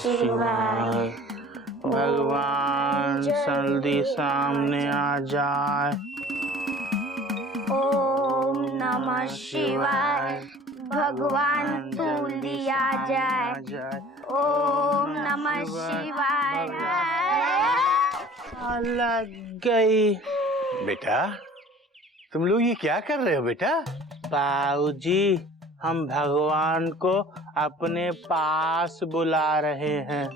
शिवाय। भगवान जल्दी सामने आ जाए। ओम नमः शिवाय। भगवान जल्दी आ जाए। ओम नमः शिवाय। लग गई। बेटा तुम लोग ये क्या कर रहे हो बेटा? बाबूजी, हम भगवान को अपने पास बुला रहे हैं।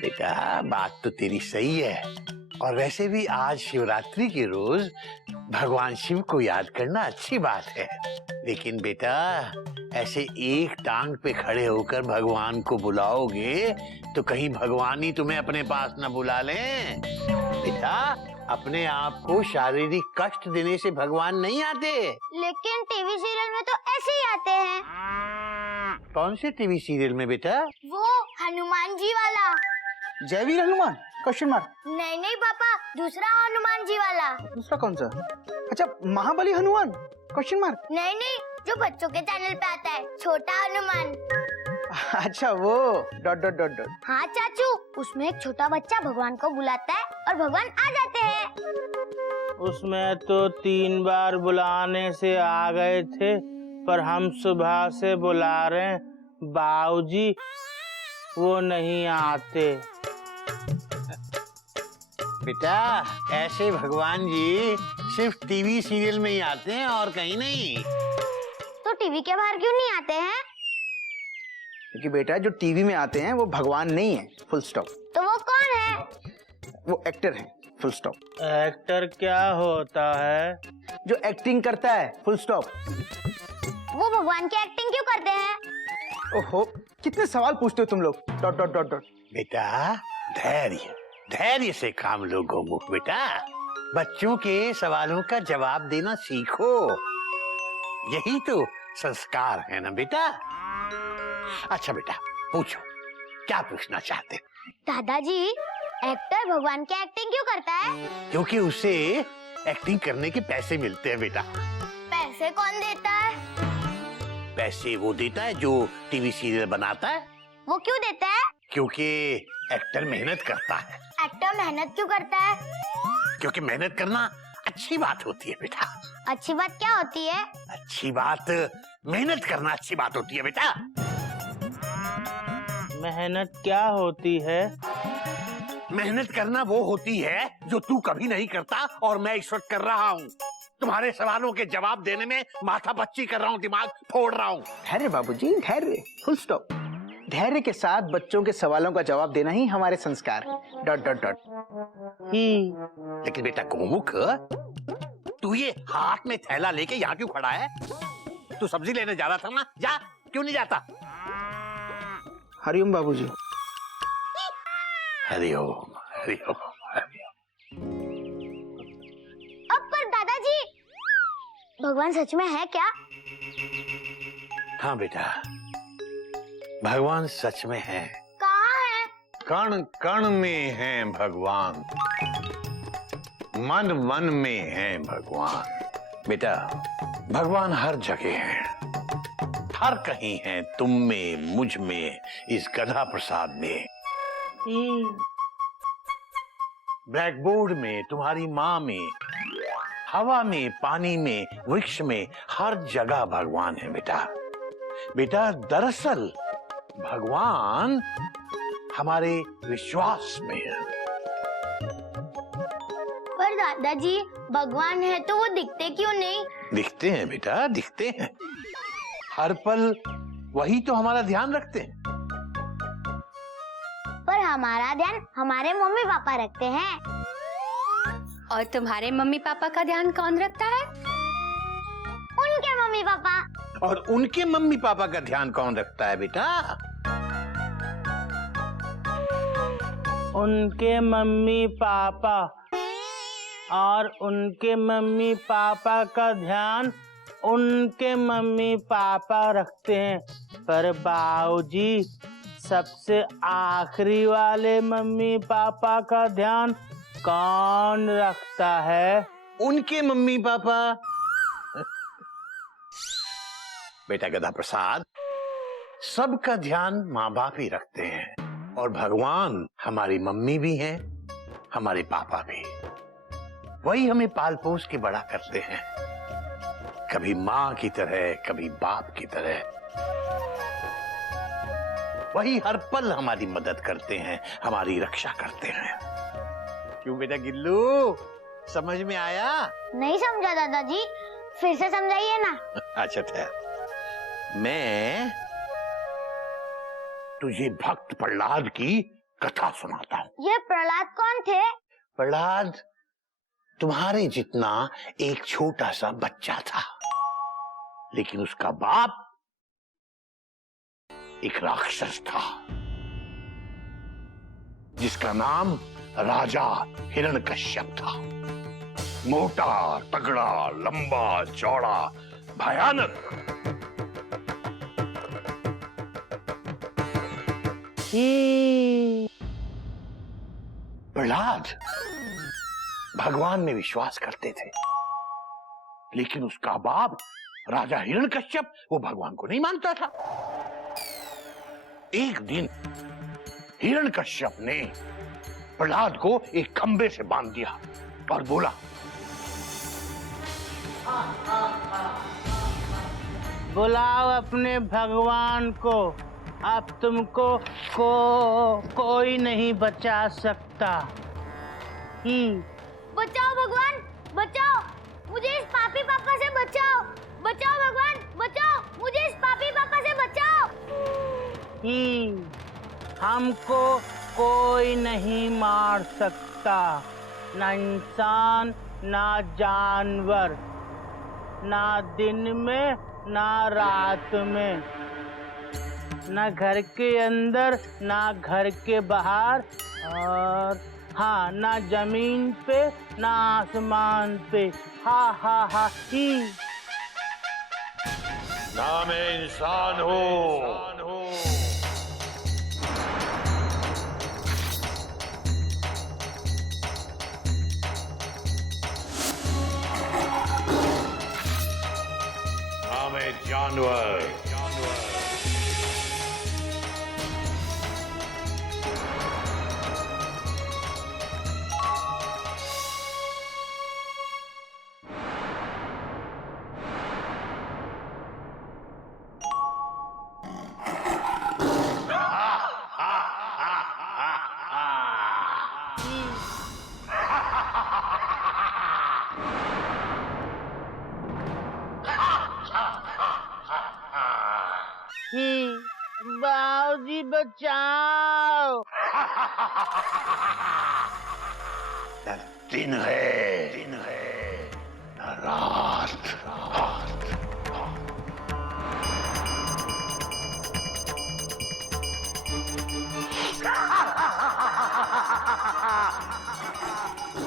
बेटा बात तो तेरी सही है, और वैसे भी आज शिवरात्रि के रोज भगवान शिव को याद करना अच्छी बात है। लेकिन बेटा ऐसे एक टांग पे खड़े होकर भगवान को बुलाओगे तो कहीं भगवान ही तुम्हें अपने पास न बुला लें। बेटा अपने आप को शारीरिक कष्ट देने से भगवान नहीं आते। लेकिन टीवी सीरियल में तो ऐसे ही आते हैं। कौन से टीवी सीरियल में बेटा? वो हनुमान जी वाला। Jaiveer Hanuman question mark. नहीं पापा, दूसरा हनुमान जी वाला। दूसरा कौन सा? अच्छा महाबली हनुमान क्वेश्चन मार्क। नहीं, जो बच्चों के चैनल पे आता है, छोटा हनुमान। अच्छा वो डॉट डॉट डॉट डॉट। हाँ चाचू, उसमें एक छोटा बच्चा भगवान को बुलाता है और भगवान आ जाते हैं। उसमें तो 3 बार बुलाने से आ गए थे, पर हम सुबह से बुला रहे हैं बाबूजी, वो नहीं आते। बेटा ऐसे भगवान जी सिर्फ टीवी सीरियल में ही आते हैं और कहीं नहीं। तो टीवी के बाहर क्यों नहीं आते हैं? क्योंकि बेटा जो टीवी में आते हैं वो भगवान नहीं है, फुल स्टॉप। तो वो कौन है? वो एक्टर हैं, फुल स्टॉप। एक्टर क्या होता है? जो एक्टिंग करता है, फुल स्टॉप। वो भगवान की एक्टिंग क्यों करते हैं? ओहो कितने सवाल पूछते हो तुम लोग, डॉट डॉट डॉट डॉट। बेटा धैर्य से काम लो गोमुख। बेटा बच्चों के सवालों का जवाब देना सीखो, यही तो संस्कार है ना बेटा। अच्छा बेटा पूछो, क्या पूछना चाहते? दादाजी, एक्टर भगवान की एक्टिंग क्यों करता है? क्योंकि उसे एक्टिंग करने के पैसे मिलते हैं बेटा। पैसे कौन देता है? पैसे वो देता है जो टीवी सीरियल बनाता है। वो क्यों देता है? क्योंकि एक्टर मेहनत करता है। एक्टर मेहनत क्यों करता है? क्योंकि मेहनत करना अच्छी बात होती है बेटा। अच्छी बात क्या होती है? अच्छी बात मेहनत करना अच्छी बात होती है बेटा। मेहनत क्या होती है? मेहनत करना वो होती है जो तू कभी नहीं करता और मैं इस वक्त कर रहा हूँ। तुम्हारे सवालों के जवाब देने में माथा पच्ची कर रहा हूँ, दिमाग फोड़ रहा हूँ। धैर्य बाबूजी, धैर्य, फुल स्टॉप। धैर्य के साथ बच्चों के सवालों का जवाब देना ही हमारे संस्कार, डॉट डॉट डॉट। लेकिन बेटा गोमुख, तू ये हाथ में थैला लेके यहाँ क्यों खड़ा है? तू सब्जी लेने जा रहा था ना, जा। क्यों नहीं जाता? हरिओम बाबूजी। हरिओम हरिओम हरिओम। अब पर दादाजी, भगवान सच में है क्या? हाँ बेटा, भगवान सच में है। कहाँ है? कण कण में है भगवान, मन मन में है भगवान। बेटा भगवान हर जगह है, हर कहीं है, तुम में, मुझ में, इस गधा प्रसाद में, ब्लैक बोर्ड में, तुम्हारी माँ में, हवा में, पानी में, वृक्ष में, हर जगह भगवान है बेटा। बेटा दरअसल भगवान हमारे विश्वास में है। पर दादाजी, भगवान है तो वो दिखते क्यों नहीं? दिखते हैं बेटा, दिखते हैं। हर पल वही तो हमारा ध्यान रखते हैं। पर हमारा ध्यान हमारे मम्मी पापा रखते हैं। और तुम्हारे मम्मी पापा का ध्यान कौन रखता है? उनके मम्मी पापा। और उनके मम्मी पापा का ध्यान कौन रखता है बेटा? उनके मम्मी पापा। और उनके मम्मी पापा का ध्यान उनके मम्मी पापा रखते हैं। पर बाबूजी, सबसे आखिरी वाले मम्मी पापा का ध्यान कौन रखता है? उनके मम्मी पापा। बेटा गधा प्रसाद, सबका ध्यान माँ बाप ही रखते हैं और भगवान हमारी मम्मी भी हैं, हमारे पापा भी। वही हमें पाल पोस के बड़ा करते हैं, कभी माँ की तरह, कभी बाप की तरह। वही हर पल हमारी मदद करते हैं, हमारी रक्षा करते हैं। क्यों बेटा गिल्लू, समझ में आया? नहीं समझा दादाजी, फिर से समझाइए ना। अच्छा ठहर, मैं तुझे भक्त प्रहलाद की कथा सुनाता हूँ। ये प्रहलाद कौन थे? प्रहलाद तुम्हारे जितना एक छोटा सा बच्चा था, लेकिन उसका बाप एक राक्षस था जिसका नाम राजा हिरण्यकश्यप था। मोटा, तगड़ा, लंबा, चौड़ा, भयानक। प्रहलाद भगवान में विश्वास करते थे, लेकिन उसका बाप राजा हिरण्यकश्यप वो भगवान को नहीं मानता था। एक दिन हिरण्यकश्यप ने प्रहलाद को एक खंबे से बांध दिया और बोला, बुलाओ अपने भगवान को, अब तुमको कोई नहीं बचा सकता। बचाओ भगवान, बचाओ मुझे इस पापी पापा से बचाओ। बचाओ भगवान, बचाओ मुझे इस पापी पापा से बचाओ। हमको कोई नहीं मार सकता, ना इंसान ना जानवर, ना दिन में ना रात में, ना घर के अंदर ना घर के बाहर, और हाँ ना जमीन पे ना आसमान पे। हा हा हा ही। ना मैं इंसान हूँ, ना मैं जानवर। बाबूजी बचाओ। दिन है न रात।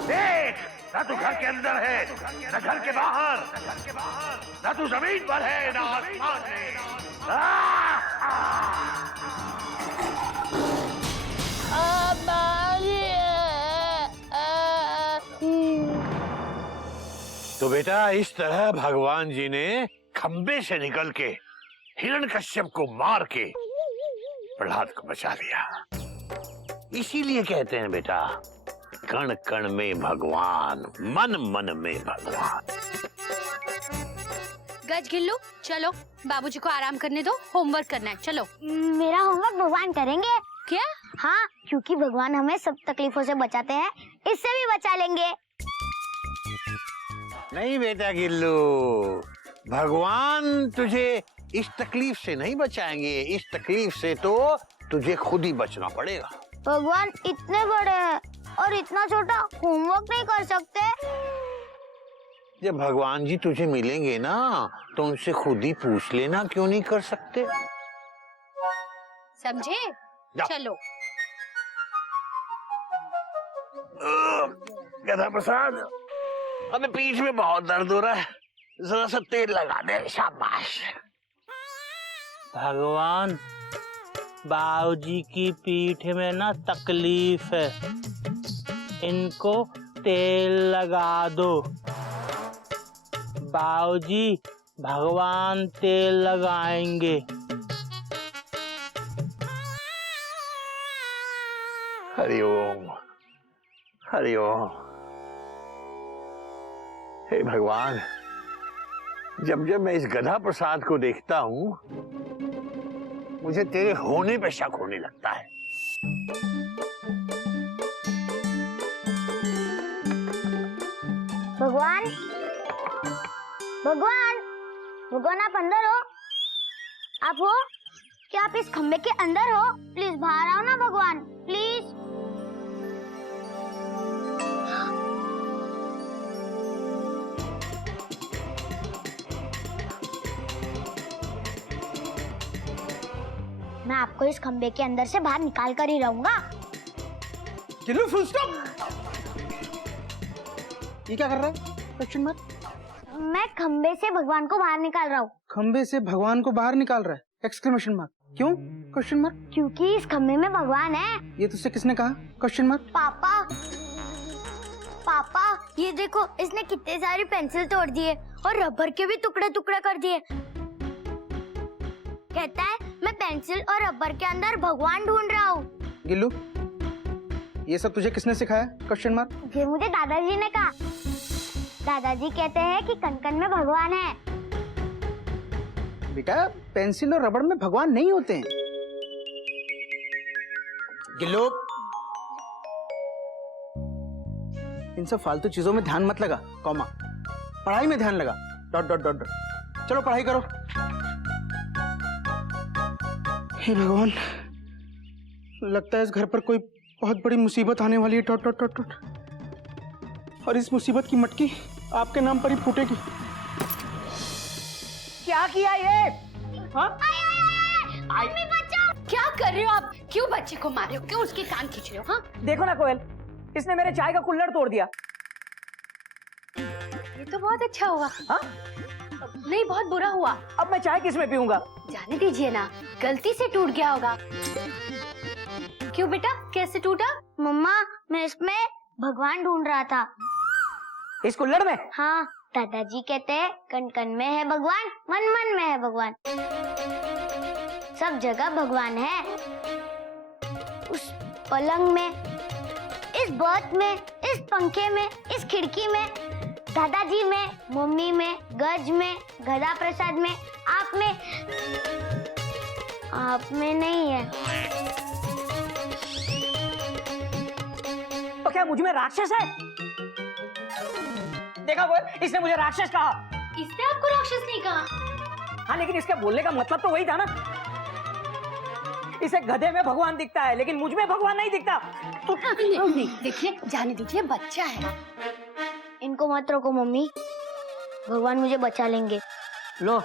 देख, ना तू घर के अंदर है, न घर के बाहर, न तू जमीन पर है, न आसमान में। तो बेटा इस तरह भगवान जी ने खंबे से निकल के हिरण्यकश्यप को मार के प्रहलाद को बचा लिया। इसीलिए कहते हैं बेटा, कण कण में भगवान, मन मन में भगवान। गज गिल्लू, चलो बाबूजी को आराम करने दो, होमवर्क करना है, चलो। मेरा होमवर्क भगवान करेंगे। क्या? हाँ, क्योंकि भगवान हमें सब तकलीफों से बचाते हैं, इससे भी बचा लेंगे। नहीं बेटा गिल्लू, भगवान तुझे इस तकलीफ से नहीं बचाएंगे, इस तकलीफ से तो तुझे खुद ही बचना पड़ेगा। भगवान इतने बड़े हैं और इतना छोटा होमवर्क नहीं कर सकते। जब भगवान जी तुझे मिलेंगे ना, तो उनसे खुद ही पूछ लेना क्यों नहीं कर सकते। समझे? चलो। गधा प्रसाद, अबे पीठ में बहुत दर्द हो रहा है, जरा सा तेल लगा दे। शाबाश। भगवान, बाबूजी की पीठ में ना तकलीफ है, इनको तेल लगा दो। बाबूजी, भगवान तेल लगाएंगे। हरिओम हरिओम। हे भगवान, जब जब मैं इस गधा प्रसाद को देखता हूं मुझे तेरे होने पे शक होने लगता है। भगवान भगवान भगवान, आप अंदर हो? आप हो क्या? आप इस खंबे के अंदर हो? प्लीज बाहर आओ ना भगवान, प्लीज। मैं आपको इस खंबे के अंदर से बाहर निकाल कर ही रहूंगा। Gillu, full stop. ये क्या कर रहा है? Question mark. मैं खंबे से भगवान को बाहर निकाल रहा हूँ। खंबे से भगवान को बाहर निकाल रहा है? Exclamation mark. क्यों? Question mark. क्योंकि इस खंबे में भगवान है। ये तुझसे किसने कहा? Question mark. पापा पापा, ये देखो, इसने कितने सारी पेंसिल तोड़ दिए और रबर के भी टुकड़े टुकड़े कर दिए। कहता है मैं पेंसिल और रबर के अंदर भगवान ढूंढ रहा हूँ। गिल्लू, ये सब तुझे किसने सिखाया? Question mark. ये मुझे दादाजी ने कहा। दादाजी कहते हैं कि कण कण में भगवान है। बेटा, पेंसिल और रबड़ में भगवान नहीं होते हैं। गिल्लू, इन सब फालतू चीजों में ध्यान मत लगा। कॉमा, पढ़ाई में ध्यान लगा। Dot dot dot dot. चलो पढ़ाई करो। हे भगवान, लगता है इस घर पर कोई बहुत बड़ी मुसीबत आने वाली है। Dot dot dot dot. और इस मुसीबत की मटकी आपके नाम पर ही फूटेगी। क्या किया ये? हाँ? मम्मी बचाओ। क्या कर रहे हो आप? क्यों बच्चे को मार रहे हो? क्यों उसके कान खींच रहे हो? हाँ, देखो ना कोयल, इसने मेरे चाय का कुल्हड़ तोड़ दिया। ये तो बहुत अच्छा हुआ। हाँ? नहीं, बहुत बुरा हुआ। अब मैं चाय किस में पीऊंगा? जाने दीजिए ना, गलती से टूट गया होगा। क्यों बेटा, कैसे टूटा? मम्मा, मैं इसमें भगवान ढूंढ रहा था। इस कुल्हड़ में? हाँ, दादाजी कहते हैं कण कण में है भगवान, मन मन में है भगवान। सब जगह भगवान है। उस पलंग में, इस बर्थ में, इस पंखे में, इस खिड़की में, दादाजी में, मम्मी में, गज में, गधा प्रसाद में, आप में नहीं है। तो क्या मुझ में राक्षस है? देखा कोयल, इसने मुझे राक्षस कहा। इसने आपको राक्षस नहीं कहा। हाँ, लेकिन इसके बोलने का मतलब तो वही था ना। इसे गधे में भगवान दिखता है लेकिन मुझ में भगवान नहीं दिखता। नहीं, देखिए, जाने दीजिए, बच्चा है। इनको मत रोको मम्मी, भगवान मुझे बचा लेंगे। लो,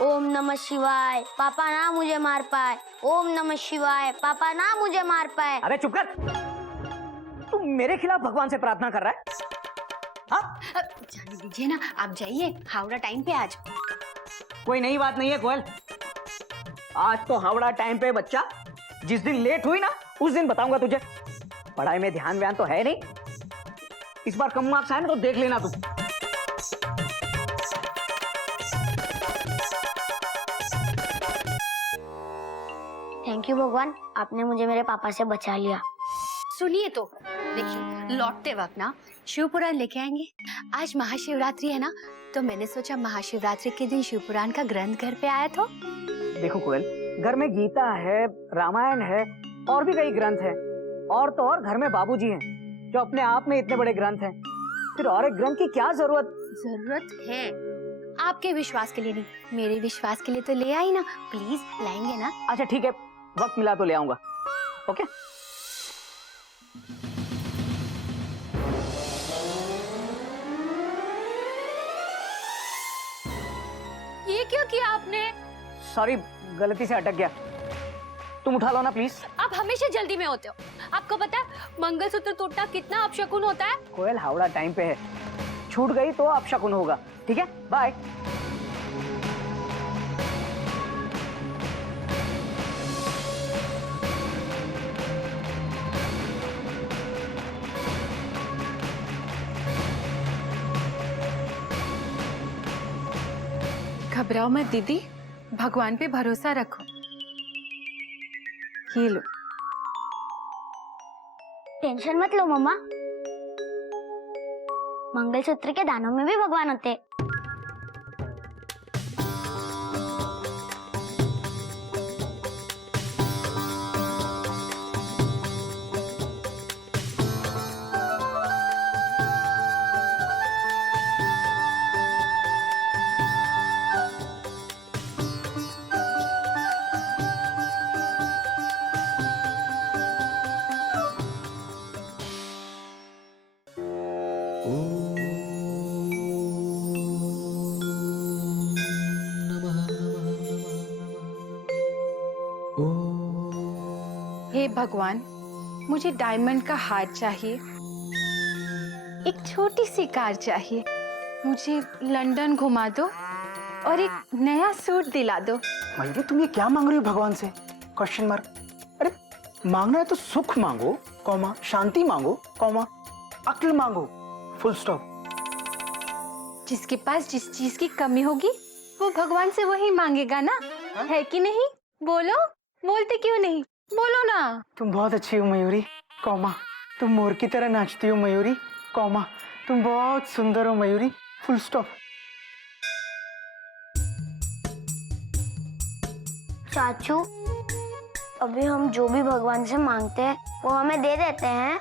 ओम नमः शिवाय, पापा ना मुझे मार पाए। ओम नमः शिवाय, पापा ना मुझे मार पाए। अबे चुप कर। तू मेरे खिलाफ भगवान से प्रार्थना कर रहा है? हाँ? जाने दीजिए ना, आप जाइए। हावड़ा टाइम पे आज। कोई नई बात नहीं है कोयल। आज तो हावड़ा टाइम पे बच्चा। जिस दिन लेट हुई ना, उस दिन बताऊंगा तुझे। पढ़ाई में ध्यान व्यान तो है नहीं। इस बार कम मार्क्स आए ना तो देख लेना तू। थैंक यू भगवान, आपने मुझे मेरे पापा से बचा लिया। सुनिए तो, देखिए, लौटते वक्त ना शिवपुराण लेके आएंगे। आज महाशिवरात्रि है ना, तो मैंने सोचा महाशिवरात्रि के दिन शिवपुराण का ग्रंथ घर पे आया तो। देखो कोयल, घर में गीता है, रामायण है और भी कई ग्रंथ हैं। और तो और घर में बाबूजी हैं जो अपने आप में इतने बड़े ग्रंथ हैं। फिर और एक ग्रंथ की क्या जरूरत? जरूरत है आपके विश्वास के लिए नहीं, मेरे विश्वास के लिए तो ले आई ना। प्लीज लाएंगे ना? अच्छा ठीक है, वक्त मिला तो ले आऊंगा। ओके। ये क्यों किया आपने? सॉरी, गलती से अटक गया। तुम उठा लो ना प्लीज। आप हमेशा जल्दी में होते हो। आपको पता है मंगलसूत्र टूटना कितना अपशकुन होता है? कोयल, हावड़ा टाइम पे है। छूट गई तो अपशकुन होगा। ठीक है, बाय। घबराओ मत दीदी, भगवान पे भरोसा रखो। ये लो, टेंशन मत लो मम्मा, मंगलसूत्र के दानों में भी भगवान होते। हे भगवान, मुझे डायमंड का हार चाहिए, एक छोटी सी कार चाहिए, मुझे लंदन घुमा दो और एक नया सूट दिला दो। मयूरी तुम ये क्या मांग रही हो भगवान से? Question mark. अरे मांगना है तो सुख मांगो, कॉमा शांति मांगो, कॉमा अक्ल मांगो, फुल स्टॉप। जिसके पास जिस चीज की कमी होगी वो भगवान से वही मांगेगा ना, है कि नहीं? बोलो, बोलते क्यों नहीं? बोलो ना। तुम बहुत अच्छी हो मयूरी, कॉमा तुम मोर की तरह नाचती हो मयूरी, कॉमा तुम बहुत सुंदर हो मयूरी, फुल स्टॉप। चाचू, अभी हम जो भी भगवान से मांगते हैं वो हमें दे देते हैं।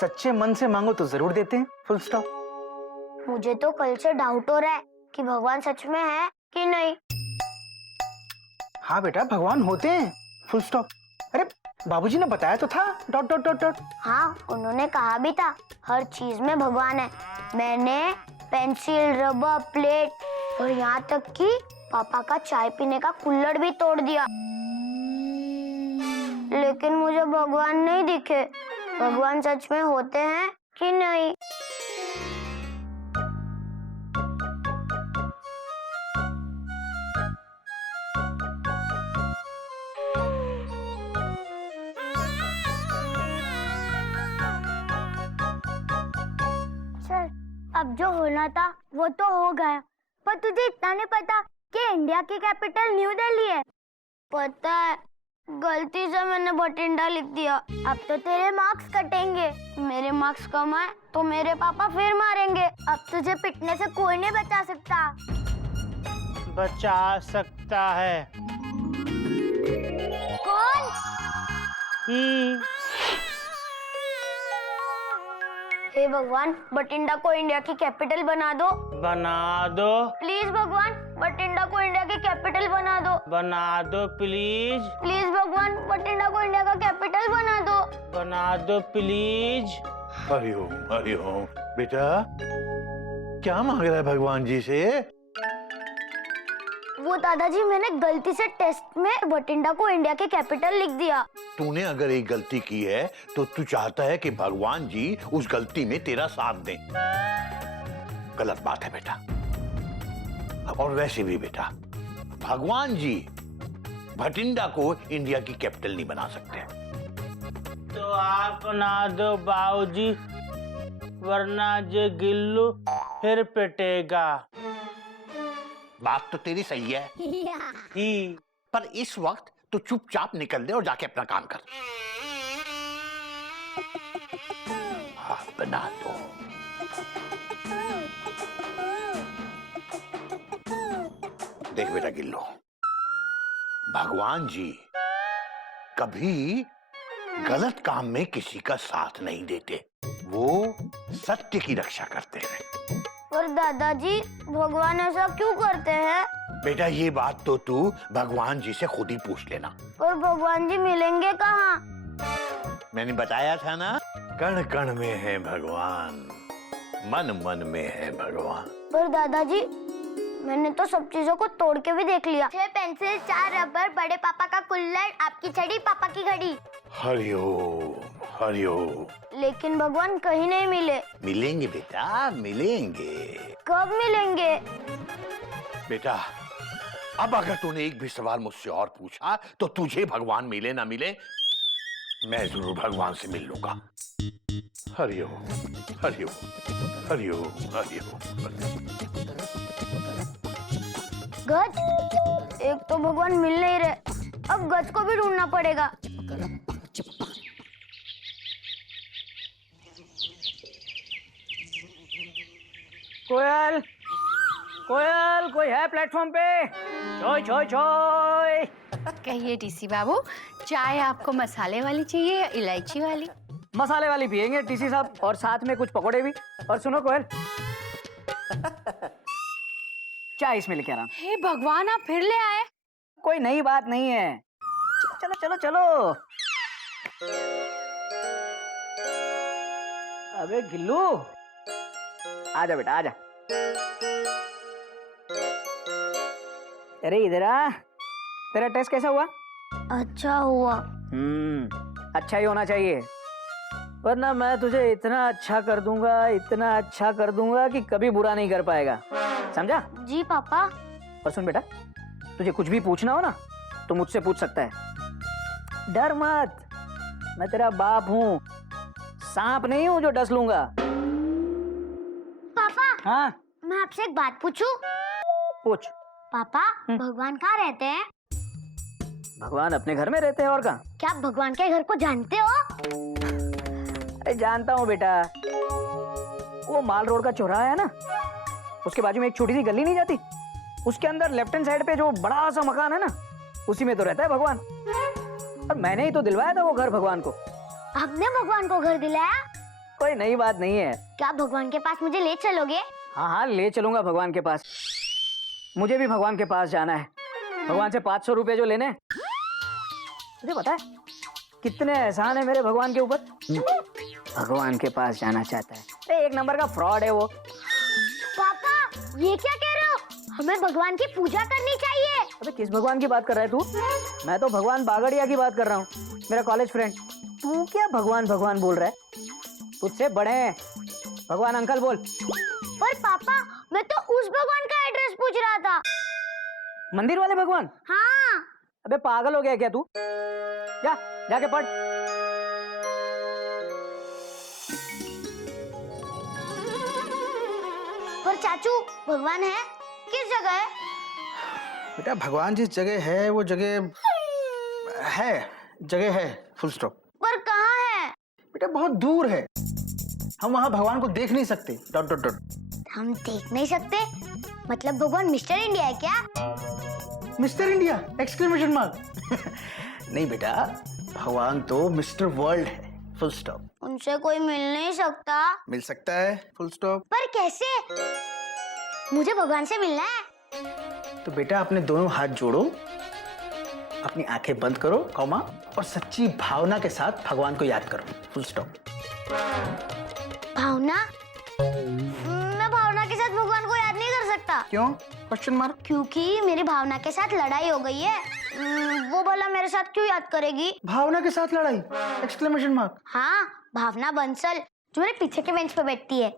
सच्चे मन से मांगो तो जरूर देते हैं, फुल स्टॉप। मुझे तो कल से डाउट हो रहा है कि भगवान सच में है कि नहीं। हाँ बेटा भगवान होते हैं, फुल स्टॉप। अरे बाबूजी ने बताया तो था, डॉट डॉट डॉट डॉट। हाँ, उन्होंने कहा भी था हर चीज में भगवान है। मैंने पेंसिल, रबर, प्लेट और यहाँ तक कि पापा का चाय पीने का कुल्हड़ भी तोड़ दिया, लेकिन मुझे भगवान नहीं दिखे। भगवान सच में होते हैं कि नहीं? चल, अब जो होना था वो तो हो गया, पर तुझे इतना नहीं पता कि इंडिया की कैपिटल न्यू दिल्ली है। पता है, गलती से मैंने बठिंडा लिख दिया। अब तो तेरे मार्क्स कटेंगे। मेरे मार्क्स कम आए तो मेरे पापा फिर मारेंगे। अब तुझे पिटने से कोई नहीं बचा सकता। बचा सकता है। कौन? हे भगवान, बठिंडा को इंडिया की कैपिटल बना दो। बना दो। प्लीज भगवान, बठिंडा को इंडिया की कैपिटल बना दो। बना दो प्लीज। प्लीज भगवान, बठिंडा को इंडिया का कैपिटल बना दो। बना दो प्लीज। हरिओम हरिओम। बेटा क्या मांग रहा है भगवान जी से? वो दादाजी, मैंने गलती से टेस्ट में बठिंडा को इंडिया की कैपिटल लिख दिया। तूने अगर एक गलती की है तो तू चाहता है कि भगवान जी उस गलती में तेरा साथ दें। गलत बात है बेटा। और वैसे भी बेटा, भगवान जी बठिंडा को इंडिया की कैपिटल नहीं बना सकते। तो आप बना दो बाबूजी, वरना जे गिल्लू फिर पिटेगा। बात तो तेरी सही है ही। पर इस वक्त तो चुपचाप निकल दे और जाके अपना काम कर। हाँ, बना दो। देख बेटा गिल्लो, भगवान जी कभी गलत काम में किसी का साथ नहीं देते। वो सत्य की रक्षा करते हैं। पर दादाजी, भगवान ऐसा क्यों करते हैं? बेटा ये बात तो तू भगवान जी से खुद ही पूछ लेना। पर भगवान जी मिलेंगे कहाँ? मैंने बताया था ना, कण कण में है भगवान, मन मन में है भगवान। पर दादाजी, मैंने तो सब चीजों को तोड़ के भी देख लिया। 6 पेंसिल, 4 रबर, बड़े पापा का कुल्हड़, आपकी छड़ी, पापा की घड़ी। हरिओम हरिओम। लेकिन भगवान कहीं नहीं मिले। मिलेंगे बेटा, मिलेंगे। कब मिलेंगे? बेटा अब अगर तूने एक भी सवाल मुझसे और पूछा तो तुझे भगवान मिले ना मिले, मैं जरूर भगवान से मिल लूंगा। हरिओम हरिओम हरिओम हरिओम। गज, एक तो भगवान मिल नहीं रहे, अब गज को भी ढूंढना पड़ेगा। कोयल, कोयल, कोई है प्लेटफॉर्म पे? छोय छोय छोय। कहिए टीसी बाबू, चाय आपको मसाले वाली चाहिए या इलायची वाली? मसाले वाली पियेंगे टीसी साहब, और साथ में कुछ पकोड़े भी। और सुनो कोयल, चाय इसमें लेके आ रहा हूं। हे भगवान, आप फिर ले आए? कोई नई बात नहीं है। चलो चलो चलो चलो। अबे गिल्लू, आजा बेटा आजा। अरे इधर आ, तेरा टेस्ट कैसा हुआ? अच्छा हुआ। अच्छा ही होना चाहिए, वरना मैं तुझे इतना अच्छा कर दूंगा, इतना अच्छा कर दूंगा कि कभी बुरा नहीं कर पाएगा, समझा? जी पापा। और सुन बेटा, तुझे कुछ भी पूछना हो ना तो मुझसे पूछ सकता है। डर मत, मैं तेरा बाप हूँ, सांप नहीं हूँ जो डस लूंगा। पापा, हाँ मैं आपसे एक बात पूछूं? पूछ। पापा, भगवान कहाँ रहते हैं? भगवान अपने घर में रहते हैं, और कहाँ? क्या आप भगवान के घर को जानते हो? अरे जानता हूँ बेटा, वो माल रोड का चौराहा है ना, उसके बाजू में एक छोटी सी गली नहीं जाती, उसके अंदर लेफ्ट हैंड साइड पे जो बड़ा सा मकान है ना, उसी में तो रहता है भगवान। और मैंने ही तो दिलवाया था वो घर भगवान को। आपने भगवान को घर दिलाया? कोई नई बात नहीं है। क्या आप भगवान के पास मुझे ले चलोगे? हाँ हाँ, ले चलूंगा भगवान के पास। मुझे भी भगवान के पास जाना है। भगवान से 500 रुपए जो लेने, तुझे पता है कितने एहसान है मेरे भगवान के ऊपर? भगवान के पास जाना चाहता है। अरे एक नंबर का फ्रॉड है वो। पापा, ये क्या कह रहे हो? हमें भगवान की पूजा करनी चाहिए। अबे किस भगवान की बात कर रहा है तू? मैं तो भगवान बागड़िया की बात कर रहा हूँ, मेरा कॉलेज फ्रेंड। तू क्या भगवान भगवान बोल रहा है? तुझसे बड़े हैं, भगवान अंकल बोल। पर पापा, मैं तो उस भगवान का एड्रेस पूछ रहा था। मंदिर वाले भगवान? हाँ। अबे पागल हो गया क्या तू? जा जाके पढ़। पर चाचू, भगवान है किस जगह है? बेटा भगवान जिस जगह है वो जगह है, फुल स्टॉप। पर कहाँ है? बेटा बहुत दूर है, हम वहाँ भगवान को देख नहीं सकते। Dot dot dot. हम देख नहीं सकते? मतलब भगवान मिस्टर इंडिया है क्या? Mister India exclamation mark. नहीं बेटा, भगवान तो मिस्टर वर्ल्ड है, फुल स्टॉप। उनसे कोई मिल नहीं सकता? मिल सकता है, फुल स्टॉप। पर कैसे? मुझे भगवान से मिलना है। तो बेटा अपने दोनों हाथ जोड़ो, अपनी आंखें बंद करो, कॉमा, और सच्ची भावना के साथ भगवान को याद करो, फुल स्टॉप। भावना? मैं भावना के साथ भगवान को याद नहीं कर सकता। क्यों? Question mark. क्योंकि मेरी भावना के साथ लड़ाई हो गई है। वो भला मेरे साथ क्यों याद करेगी? भावना के साथ लड़ाई? Exclamation mark. हाँ, भावना बंसल जो मेरे पीछे के बेंच पे बैठती है।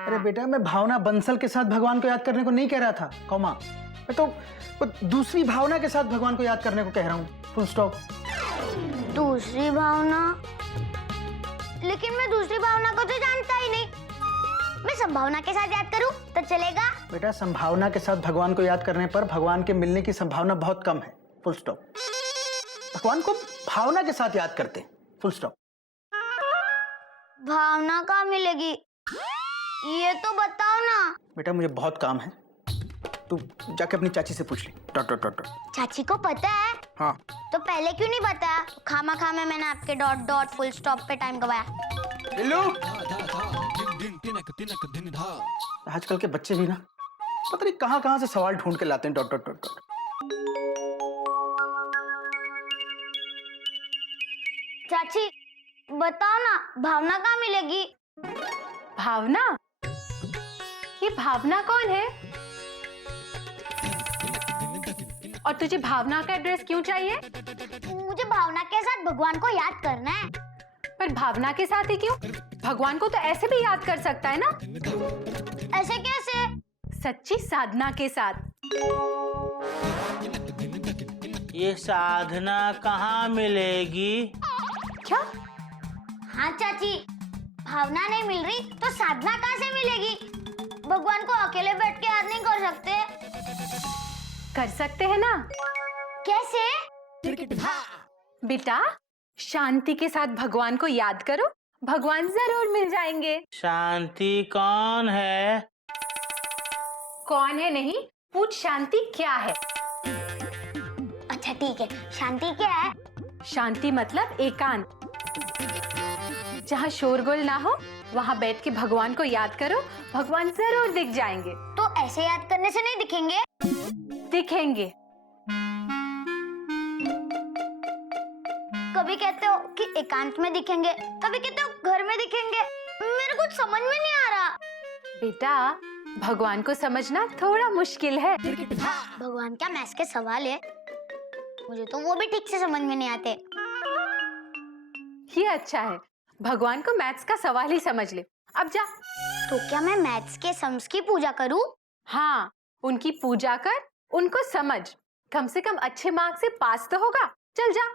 अरे बेटा, मैं भावना बंसल के साथ भगवान को याद करने को नहीं कह रहा था, कॉमा। मैं तो वो दूसरी भावना के साथ भगवान को याद करने को कह रहा हूँ, फुल स्टॉप। दूसरी भावना? लेकिन मैं दूसरी भावना को तो जानता ही नहीं। मैं संभावना के साथ याद करूं तो चलेगा? बेटा संभावना के साथ भगवान को याद करने पर भगवान के मिलने की संभावना बहुत कम है, फुल स्टॉप। भगवान को भावना के साथ याद करते हैं, फुल स्टॉप। भावना कहाँ मिलेगी? ये तो बताओ ना। बेटा मुझे बहुत काम है, तू जाके अपनी चाची से पूछ ले। Dot dot dot dot. चाची को पता है? हाँ। तो पहले क्यों नहीं बताया? खामा खामे मैंने आपके डॉट डॉट फुल स्टॉप पे टाइम गवाया। बिल्लू, आजकल के बच्चे भी ना पता नहीं कहाँ से सवाल ढूंढ के लाते हैं। Dot dot dot dot. चाची बताओ ना, भावना कहाँ मिलेगी? भावना? ये भावना कौन है? और तुझे भावना का एड्रेस क्यों चाहिए? मुझे भावना के साथ भगवान को याद करना है। पर भावना के साथ ही क्यों? भगवान को तो ऐसे भी याद कर सकता है ना? ऐसे कैसे? सच्ची साधना के साथ। ये साधना कहाँ मिलेगी? क्या? हाँ चाची, भावना नहीं मिल रही तो साधना कहाँ से मिलेगी? भगवान को अकेले बैठ के याद नहीं कर सकते? कर सकते हैं ना। कैसे? बेटा शांति के साथ भगवान को याद करो भगवान जरूर मिल जाएंगे। शांति कौन है? कौन है नहीं, पूछ शांति क्या है। अच्छा ठीक है, शांति क्या है? शांति मतलब एकांत। जहाँ शोरगुल ना हो वहाँ बैठ के भगवान को याद करो, भगवान जरूर दिख जाएंगे। तो ऐसे याद करने से नहीं दिखेंगे? दिखेंगे। कभी कहते हो कि एकांत में दिखेंगे, कभी कहते हो घर में दिखेंगे। मेरे कुछ समझ में नहीं आ रहा। बेटा, भगवान को समझना थोड़ा मुश्किल है। भगवान क्या मैथ्स के सवाल है? मुझे तो वो भी ठीक से समझ में नहीं आते। ये अच्छा है, भगवान को मैथ्स का सवाल ही समझ ले। अब जा। तो क्या मैं मैथ्स के सम्स की पूजा करूं? हाँ, उनकी पूजा कर, उनको समझ। कम से कम अच्छे मार्क्स से पास तो होगा। चल जा।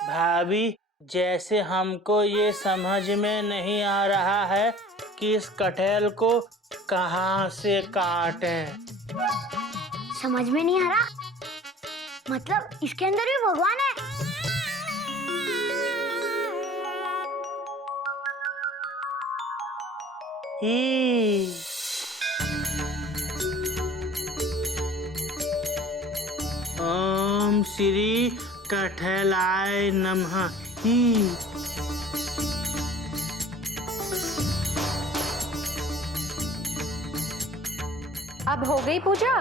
भाभी, जैसे हमको ये समझ में नहीं आ रहा है कि इस कटहल को कहाँ से काटें। समझ में नहीं आ रहा? मतलब इसके अंदर भी भगवान है? ई ओम श्री कटहलाय नमः। ही अब हो गई पूजा?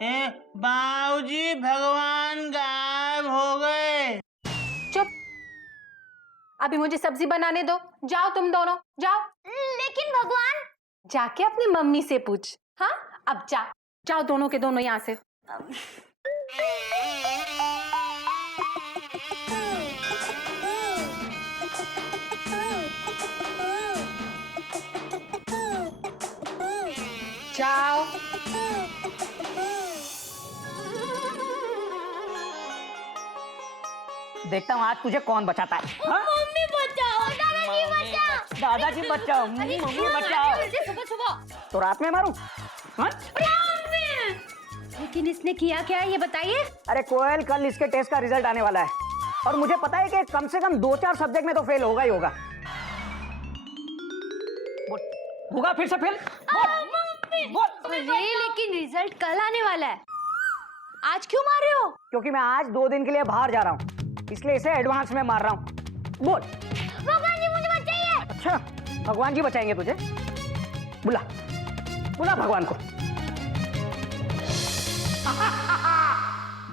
हे बाबूजी, भगवान गायब हो गए। चुप। अभी मुझे सब्जी बनाने दो। जाओ तुम दोनों, जाओ। लेकिन भगवान। जाके अपनी मम्मी से पूछ। हाँ, अब जा। जाओ दोनों के दोनों यहाँ से। जाओ। देखता हूँ आज तुझे कौन बचाता है। हाँ? मम्मी बचाओ, दादाजी बचाओ। दादाजी बचाओ, मम्मी बचाओ। सुबह सुबह। तो रात में मारूं? हाँ? लेकिन इसने किया क्या है ये बताइए। अरे कोयल, कल इसके टेस्ट का रिजल्ट आने वाला है और मुझे पता है कि कम से कम 2-4 सब्जेक्ट में तो फेल होगा ही होगा। बोल, होगा फिर से फेल? बोल। अरे लेकिन रिजल्ट कल आने वाला है, आज क्यों मार रहे हो? क्योंकि मैं आज 2 दिन के लिए बाहर जा रहा हूँ, इसलिए इसे एडवांस में मार रहा हूँ। बोल। भगवान जी मुझे बचाइए। अच्छा, भगवान जी बचाएंगे तुझे? बुला बुला भगवान को।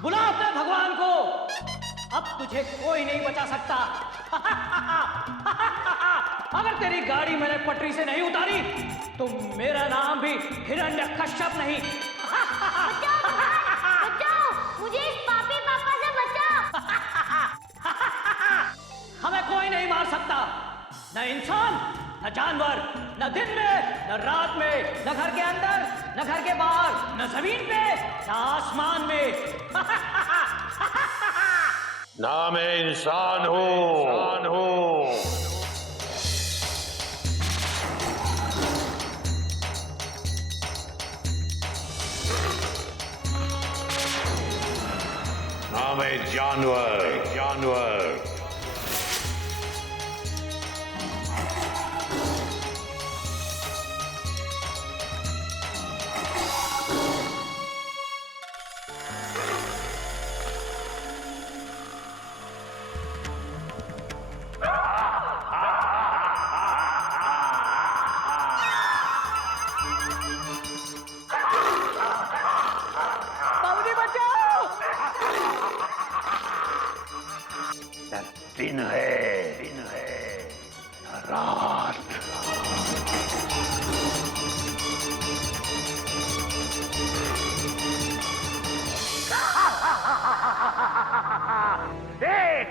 बुला अपने भगवान को। अब तुझे कोई नहीं बचा सकता। अगर तेरी गाड़ी मैंने पटरी से नहीं उतारी तो मेरा नाम भी हिरण्यकश्यप नहीं। बचाओ, मुझे इस पापी पापा से बचाओ। हमें कोई नहीं मार सकता, न इंसान, न जानवर, न दिन में, न रात में, न घर के अंदर, न घर के बाहर, न जमीन पे, न आसमान में। ना मैं इंसान हूँ, ना मैं जानवर। बाबूजी बचाओ। दिन है रात। देख,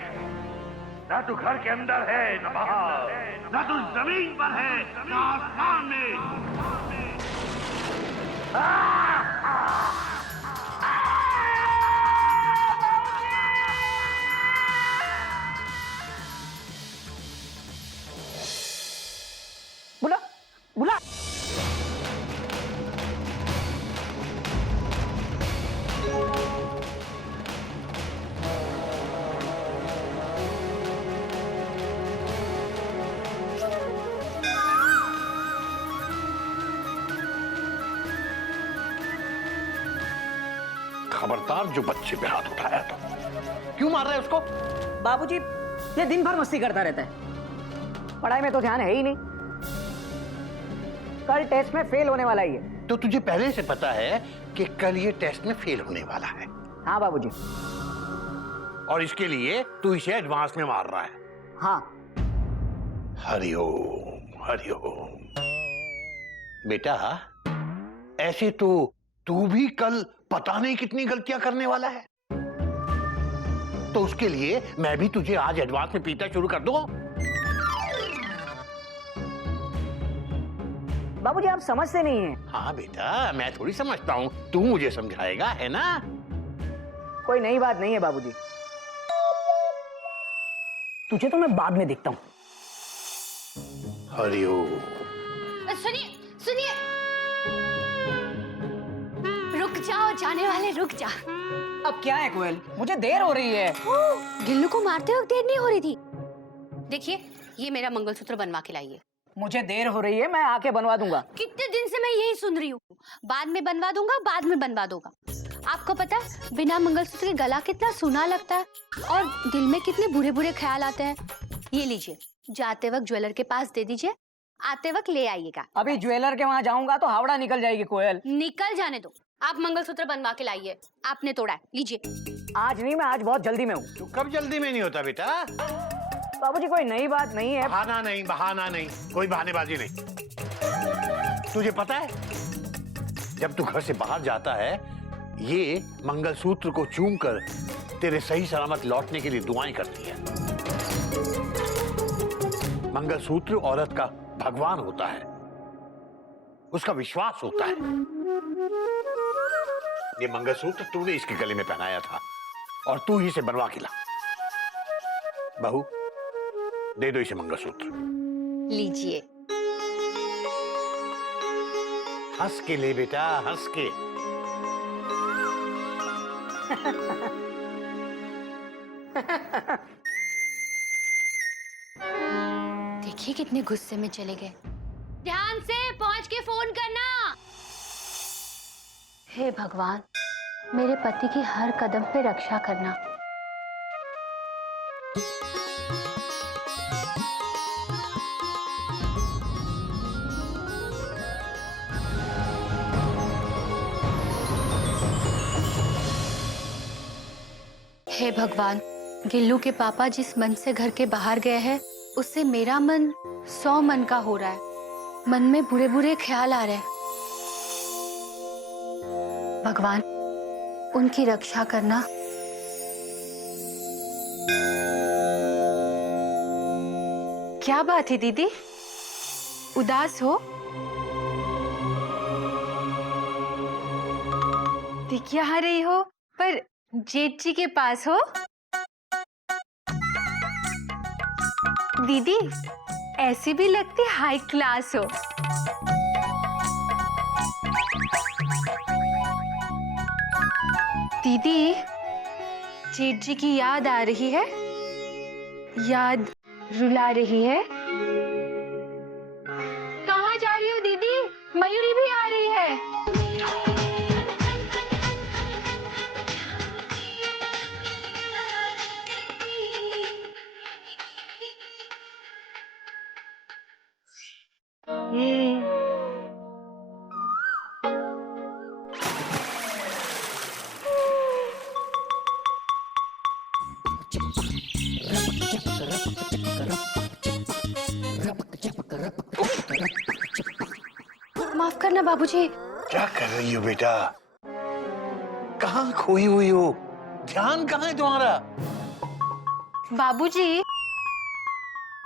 ना तू घर के अंदर है, न बाहर, ना तू जमीन पर है, न आसमान में। बुला बुला। खबरदार जो बच्चे पे हाथ उठाया तो। क्यों मार रहा है उसको? बाबूजी ये दिन भर मस्ती करता रहता है, पढ़ाई में तो ध्यान है ही नहीं। कल टेस्ट में फेल होने वाला ही है। तो तुझे पहले से पता है कि कल ये टेस्ट में फेल होने वाला है? हाँ बाबूजी। और इसके लिए तू इसे एडवांस में मार रहा है? हाँ। हरिओम हरिओम। बेटा ऐसे तो तू भी कल पता नहीं कितनी गलतियां करने वाला है, तो उसके लिए मैं भी तुझे आज एडवांस में पीटा शुरू कर दूं। बाबूजी आप समझते नहीं हैं। हाँ बेटा मैं थोड़ी समझता हूँ, तू मुझे समझाएगा है ना? कोई नई बात नहीं है बाबूजी, तुझे तो मैं बाद में देखता हूँ। हरिओम। सुनिए सुनिए, रुक जाओ जाने वाले, रुक जा। अब क्या है कोयल, मुझे देर हो रही है। गिल्लू को मारते वक्त देर नहीं हो रही थी। देखिए ये मेरा मंगलसूत्र बनवा के लाइए। मुझे देर हो रही है, मैं आके बनवा दूंगा। कितने दिन से मैं यही सुन रही हूँ, बाद में बनवा दूंगा, बाद में बनवा दूंगा। आपको पता है बिना मंगलसूत्र के गला कितना सूना लगता है और दिल में कितने बुरे बुरे ख्याल आते हैं। ये लीजिए, जाते वक्त ज्वेलर के पास दे दीजिए, आते वक्त ले आइएगा। अभी ज्वेलर के वहाँ जाऊंगा तो हावड़ा निकल जाएगी कोयल। निकल जाने दो, आप मंगलसूत्र बनवा के लाइए। आपने तोड़ा है, लीजिए। आज नहीं, मैं आज बहुत जल्दी में हूँ। तू कब जल्दी में नहीं होता बेटा? बाबूजी कोई नई बात नहीं है। बहाना नहीं, बहाना नहीं, कोई बहानेबाजी नहीं। तुझे पता है जब तू घर से बाहर जाता है ये मंगलसूत्र को चूमकर तेरे सही सलामत लौटने के लिए दुआएं करती है। मंगलसूत्र औरत का भगवान होता है, उसका विश्वास होता है। ये मंगलसूत्र तूने इसके गले में पहनाया था और तू ही इसे बनवा के ला। बहू दे दो इसे मंगलसूत्र। लीजिए। हंस के ले बेटा, हंस के। देखिए कितने गुस्से में चले गए। ध्यान से पहुंच के फोन करना। हे भगवान, मेरे पति की हर कदम पे रक्षा करना। हे भगवान, गिल्लू के पापा जिस मन से घर के बाहर गए हैं उससे मेरा मन 100 मन का हो रहा है। मन में बुरे बुरे ख्याल आ रहे हैं। भगवान उनकी रक्षा करना। क्या बात है दीदी, उदास हो? दिख यहाँ रही हो पर जेठ जी के पास हो। दीदी ऐसी भी लगती हाई क्लास हो। दीदी जेठ जी की याद आ रही है, याद रुला रही है। कहाँ जा रही हो दीदी? मयूरी भी आ रही है। माफ करना बाबूजी। क्या कर रही हो बेटा? कहाँ खोई हुई हो? ध्यान कहाँ है तुम्हारा? बाबूजी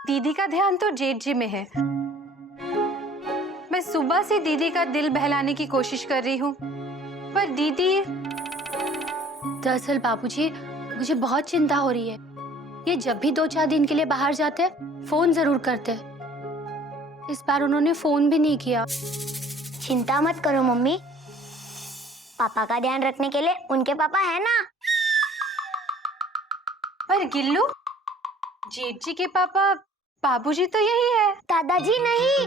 दीदी का ध्यान तो जेठ जी में है। मैं सुबह से दीदी का दिल बहलाने की कोशिश कर रही हूँ पर दीदी। दरअसल बाबूजी मुझे बहुत चिंता हो रही है। ये जब भी 2-4 दिन के लिए बाहर जाते हैं फोन जरूर करते हैं। इस बार उन्होंने फोन भी नहीं किया। चिंता मत करो मम्मी, पापा का ध्यान रखने के लिए उनके पापा है ना। पर गिल्लू जेठ जी के पापा बाबूजी तो यही है। दादाजी नहीं,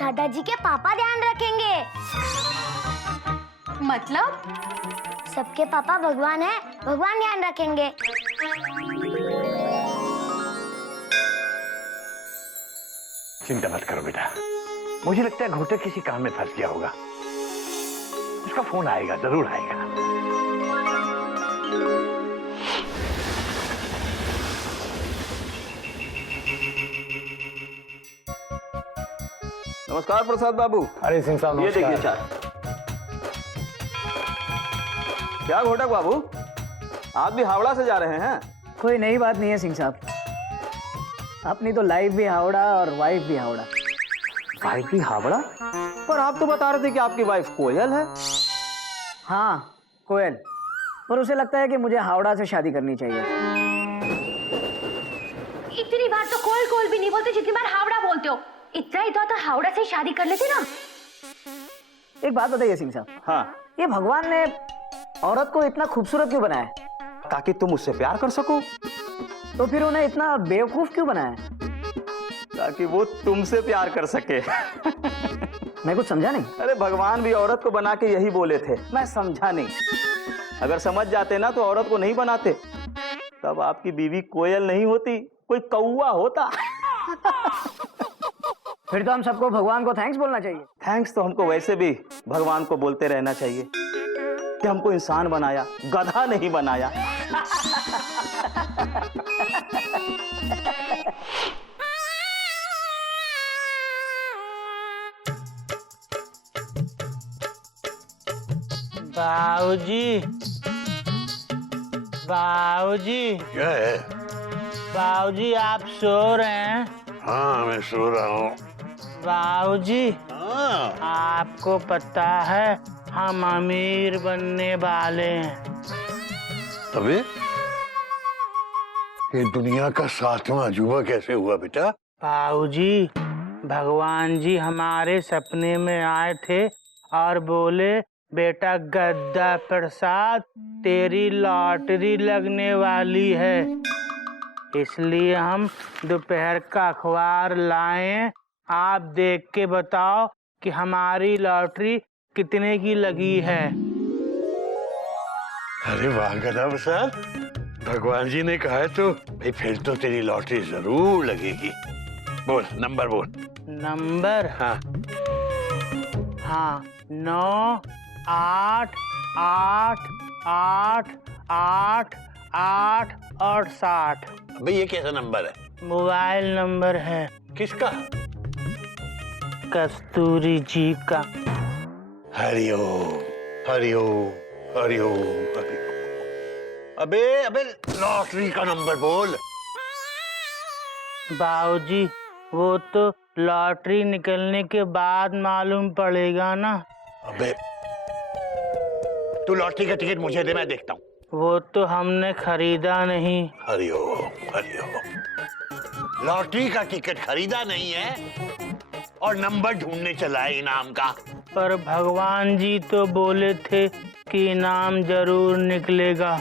दादाजी के पापा ध्यान रखेंगे। मतलब? सबके पापा भगवान है, भगवान ध्यान रखेंगे। चिंता मत करो बेटा, मुझे लगता है घोटक किसी काम में फंस गया होगा। उसका फोन आएगा, जरूर आएगा। नमस्कार प्रसाद बाबू। अरे सिंह साहब, ये देखिए चाय। क्या घोटक बाबू, आप भी हावड़ा से जा रहे हैं? कोई नई बात नहीं है सिंह साहब, अपनी तो लाइफ भी हावड़ा और वाइफ भी हावड़ा। वाइफ भी हावड़ा? पर आप तो बता रहे थे कि आपकी वाइफ कोयल है। हाँ कोयल, पर उसे लगता है कि मुझे हावड़ा से शादी करनी चाहिए। इतनी बार तो कोल कोल भी नहीं बोलते जितनी बार हावड़ा बोलते हो। इतना ही तो हावड़ा से शादी कर लेते ना। एक बात बताइए सिंह साहब, हाँ, ये भगवान ने औरत को इतना खूबसूरत क्यों बनाया? ताकि तुम उससे प्यार कर सको। तो फिर उन्हें इतना बेवकूफ क्यों बनाया? ताकि वो तुमसे प्यार कर सके। मैं कुछ समझा नहीं। अरे भगवान भी औरत को बना के यही बोले थे, मैं समझा नहीं। अगर समझ जाते ना तो औरत को नहीं बनाते, तब आपकी बीवी कोयल नहीं होती, कोई कौवा होता। फिर तो हम सबको भगवान को थैंक्स बोलना चाहिए। थैंक्स तो हमको वैसे भी भगवान को बोलते रहना चाहिए कि हमको इंसान बनाया, गधा नहीं बनाया। बाबूजी, बाबूजी, क्या है? बाबूजी आप सो रहे हैं? हाँ, मैं सो रहा हूँ। बाबूजी, हाँ, आपको पता है हम अमीर बनने वाले हैं। अबे ये दुनिया का 7वां अजूबा कैसे हुआ बेटा? बाबूजी, भगवान जी हमारे सपने में आए थे और बोले, बेटा गद्दा प्रसाद, तेरी लॉटरी लगने वाली है। इसलिए हम दोपहर का अखबार लाए। आप देख के बताओ कि हमारी लॉटरी कितने की लगी है। अरे वाह गधा प्रसाद, भगवान जी ने कहा है तो भाई फिर तो तेरी लॉटरी जरूर लगेगी। बोल नंबर बोल। नंबर? हाँ, हाँ, 9 8 8 8 8 8 और 60। अबे ये कैसा नंबर है? मोबाइल नंबर है किसका? कस्तूरी जी का। हरिओम हरिओम हरिओम हरिओम। अबे अबे लॉटरी का नंबर बोल। बाबूजी, वो तो लॉटरी निकलने के बाद मालूम पड़ेगा ना। अबे तू लॉटरी का टिकट मुझे दे, मैं देखता हूँ। वो तो हमने खरीदा नहीं। हरिओम हरिओम। लॉटरी का टिकट खरीदा नहीं है और नंबर ढूंढने चला है इनाम का। पर भगवान जी तो बोले थे कि इनाम जरूर निकलेगा।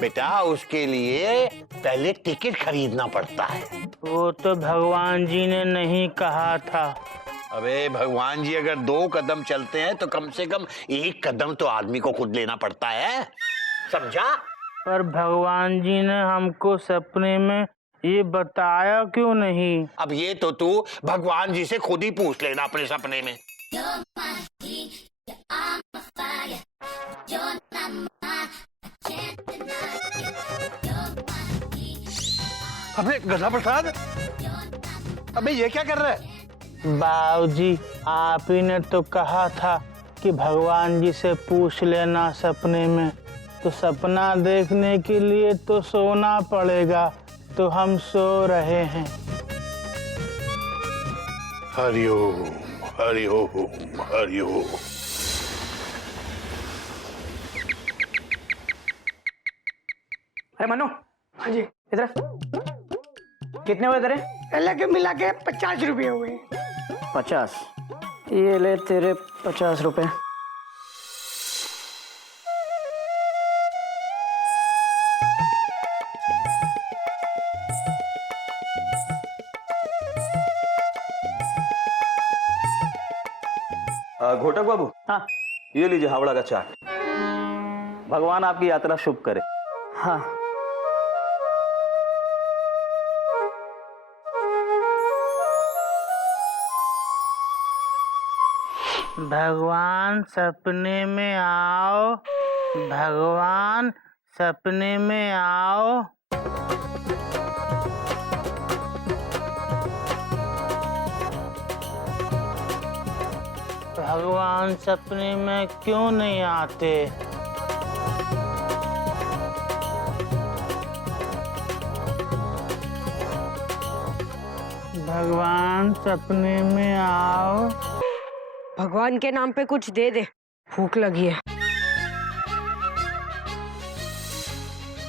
बेटा उसके लिए पहले टिकट खरीदना पड़ता है। वो तो भगवान जी ने नहीं कहा था। अबे भगवान जी अगर 2 कदम चलते हैं तो कम से कम 1 कदम तो आदमी को खुद लेना पड़ता है, समझा? पर भगवान जी ने हमको सपने में ये बताया क्यों नहीं? अब ये तो तू भगवान जी से खुद ही पूछ लेना अपने सपने में। अबे गधा प्रसाद, अबे ये क्या कर रहा है? बाबूजी, आप ही ने तो कहा था कि भगवान जी से पूछ लेना सपने में। तो सपना देखने के लिए तो सोना पड़ेगा, तो हम सो रहे हैं। हरिओम हरिओम हरिओम। अरे मनु, हाँ जी, इधर कितने हुए तेरे? पहले के मिला के 50 रुपये हुए। 50। ये ले तेरे 50 रुपए। घोटक बाबू, हाँ ये लीजिए हावड़ा का चाट। भगवान आपकी यात्रा शुभ करे। हाँ। भगवान सपने में आओ, भगवान सपने में आओ। भगवान सपने में क्यों नहीं आते? भगवान सपने में आओ। भगवान के नाम पे कुछ दे दे, भूख लगी है।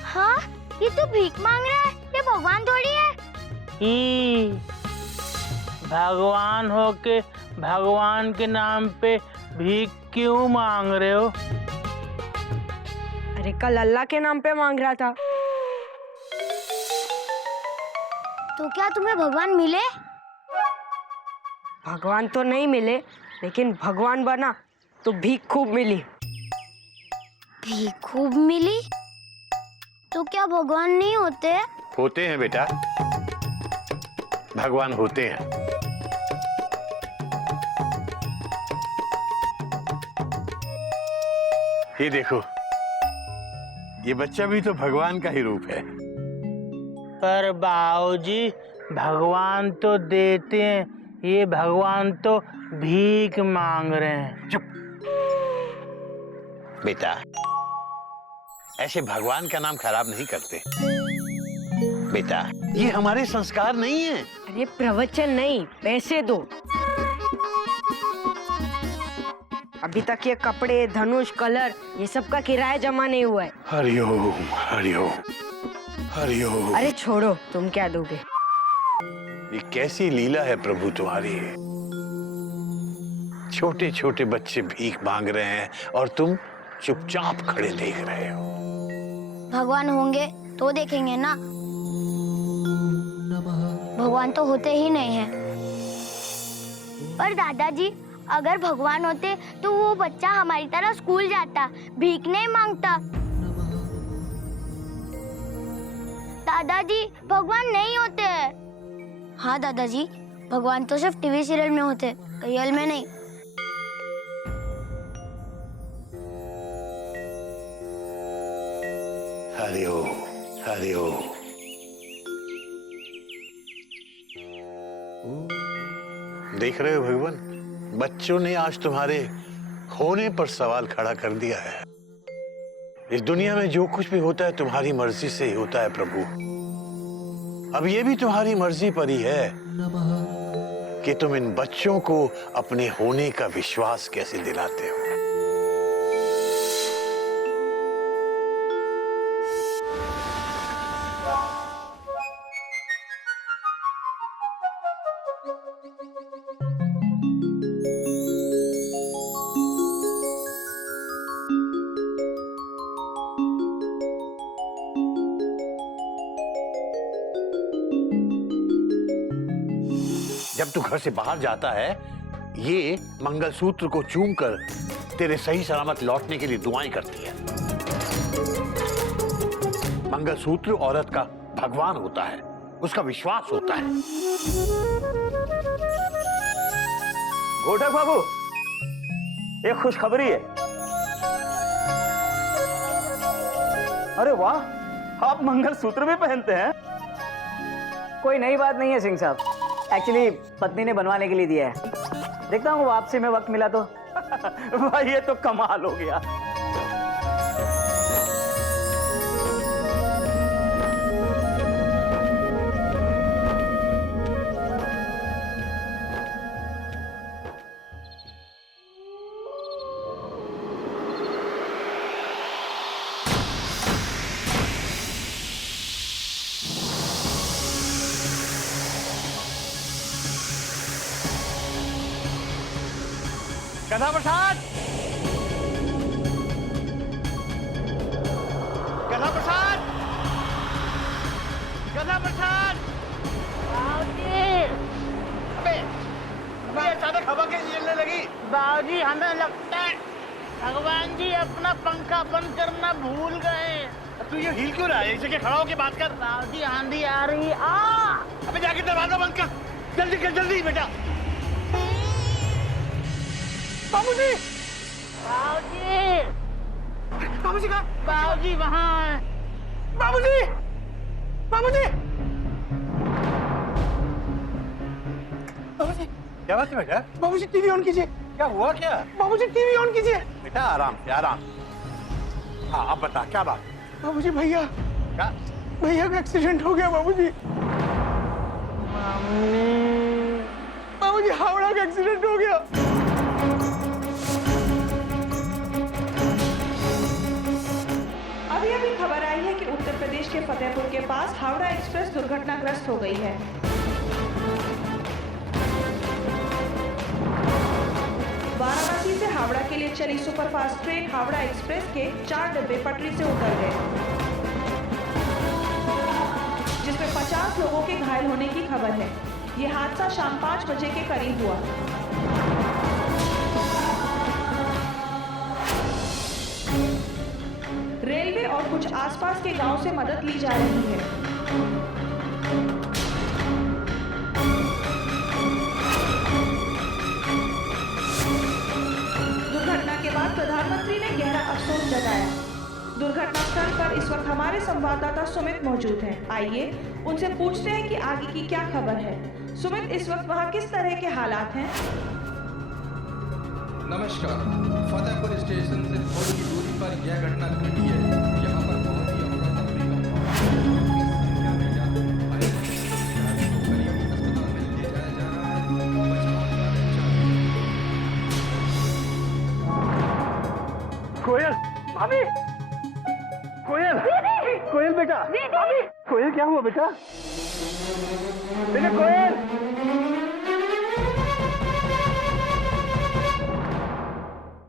हाँ, ये तो भीख मांग रहा है, ये भगवान थोड़ी है। ई भगवान होके भगवान के नाम पे भीख क्यों मांग रहे हो? अरे कल अल्लाह के नाम पे मांग रहा था। तो क्या तुम्हें भगवान मिले? भगवान तो नहीं मिले, लेकिन भगवान बना तो भीख खूब मिली। भीख खूब मिली? तो क्या भगवान नहीं होते? होते हैं बेटा, भगवान होते हैं। ये देखो, ये बच्चा भी तो भगवान का ही रूप है। पर बाबूजी, भगवान तो देते हैं, ये भगवान तो भीख मांग रहे हैं। चुप बेटा, ऐसे भगवान का नाम खराब नहीं करते बेटा, ये हमारे संस्कार नहीं है। अरे प्रवचन नहीं, पैसे दो। अभी तक ये कपड़े, धनुष, कलर, ये सब का किराया जमा नहीं हुआ है। हरिओम हरिओम हरिओम। अरे छोड़ो, तुम क्या दोगे? ये कैसी लीला है प्रभु तुम्हारी। छोटे छोटे बच्चे भीख मांग रहे हैं और तुम चुपचाप खड़े देख रहे हो। भगवान होंगे तो देखेंगे ना, भगवान तो होते ही नहीं हैं। पर दादाजी, अगर भगवान होते तो वो बच्चा हमारी तरह स्कूल जाता, भीख नहीं मांगता। दादाजी, भगवान नहीं होते। हाँ दादाजी, भगवान तो सिर्फ टीवी सीरियल में होते, रियल में नहीं। हरिओम हरिओम। देख रहे हो भगवान, बच्चों ने आज तुम्हारे होने पर सवाल खड़ा कर दिया है। इस दुनिया में जो कुछ भी होता है तुम्हारी मर्जी से ही होता है प्रभु। अब ये भी तुम्हारी मर्जी पर ही है कि तुम इन बच्चों को अपने होने का विश्वास कैसे दिलाते हो। जब तू घर से बाहर जाता है, ये मंगलसूत्र को चूमकर तेरे सही सलामत लौटने के लिए दुआएं करती है। मंगलसूत्र औरत का भगवान होता है, उसका विश्वास होता है। घोटक बाबू, एक खुशखबरी है। अरे वाह, आप मंगलसूत्र भी पहनते हैं? कोई नई बात नहीं है सिंह साहब, एक्चुअली पत्नी ने बनवाने के लिए दिया है। देखता हूँ वापसी में वक्त मिला तो। भाई ये तो कमाल हो गया। कथा प्रसाद, कथा प्रसाद, कथा प्रसाद। अबे, अचानक हवा कैसी चलने लगी? बाबूजी, हमें लगता है भगवान जी अपना पंखा बंद करना भूल गए। तू ये हिल क्यों रहा है? इसे खड़ा होके बात कर। बाबूजी आंधी आ रही है। अबे जाके दरवाजा बंद कर, जल्दी कर, जल्दी बेटा। बाबूजी बाबूजी बाबूजी कहाँ? बाबूजी वहाँ है। बाबूजी बाबूजी बाबूजी क्या बात है बेटा? बाबूजी टीवी ऑन कीजिए। क्या हुआ क्या? बाबूजी टीवी ऑन कीजिए। बेटा आराम से, आराम। हाँ अब बता क्या बात? बाबूजी भैया क्या? भैया का एक्सीडेंट हो गया बाबूजी। बाबूजी हावड़ा का एक्सीडेंट हो गया। अभी अभी खबर आई है कि उत्तर प्रदेश के फतेहपुर के पास हावड़ा एक्सप्रेस दुर्घटनाग्रस्त हो गई है। वाराणसी से हावड़ा के लिए चली सुपरफास्ट ट्रेन हावड़ा एक्सप्रेस के 4 डिब्बे पटरी से उतर गए, जिसमें 50 लोगों के घायल होने की खबर है। ये हादसा शाम 5 बजे के करीब हुआ। रेलवे और कुछ आसपास के गांव से मदद ली जा रही है। दुर्घटना के बाद प्रधानमंत्री ने गहरा अफसोस जताया। दुर्घटना स्थल पर इस वक्त हमारे संवाददाता सुमित मौजूद हैं। आइए उनसे पूछते हैं कि आगे की क्या खबर है। सुमित, इस वक्त वहाँ किस तरह के हालात हैं? नमस्कार। फतेहपुर स्टेशन से थोड़ी ही दूरी पर यह घटना घटी है। यहाँ पर बहुत ही अफरा-तफरी का माहौल है। करीब अस्पताल में ले जाया जा रहा है। बचाव कार्य जारी है। कोयल भाभी, कोयल कोयल बेटा, कोयल क्या हुआ बेटा? बेटा कोयल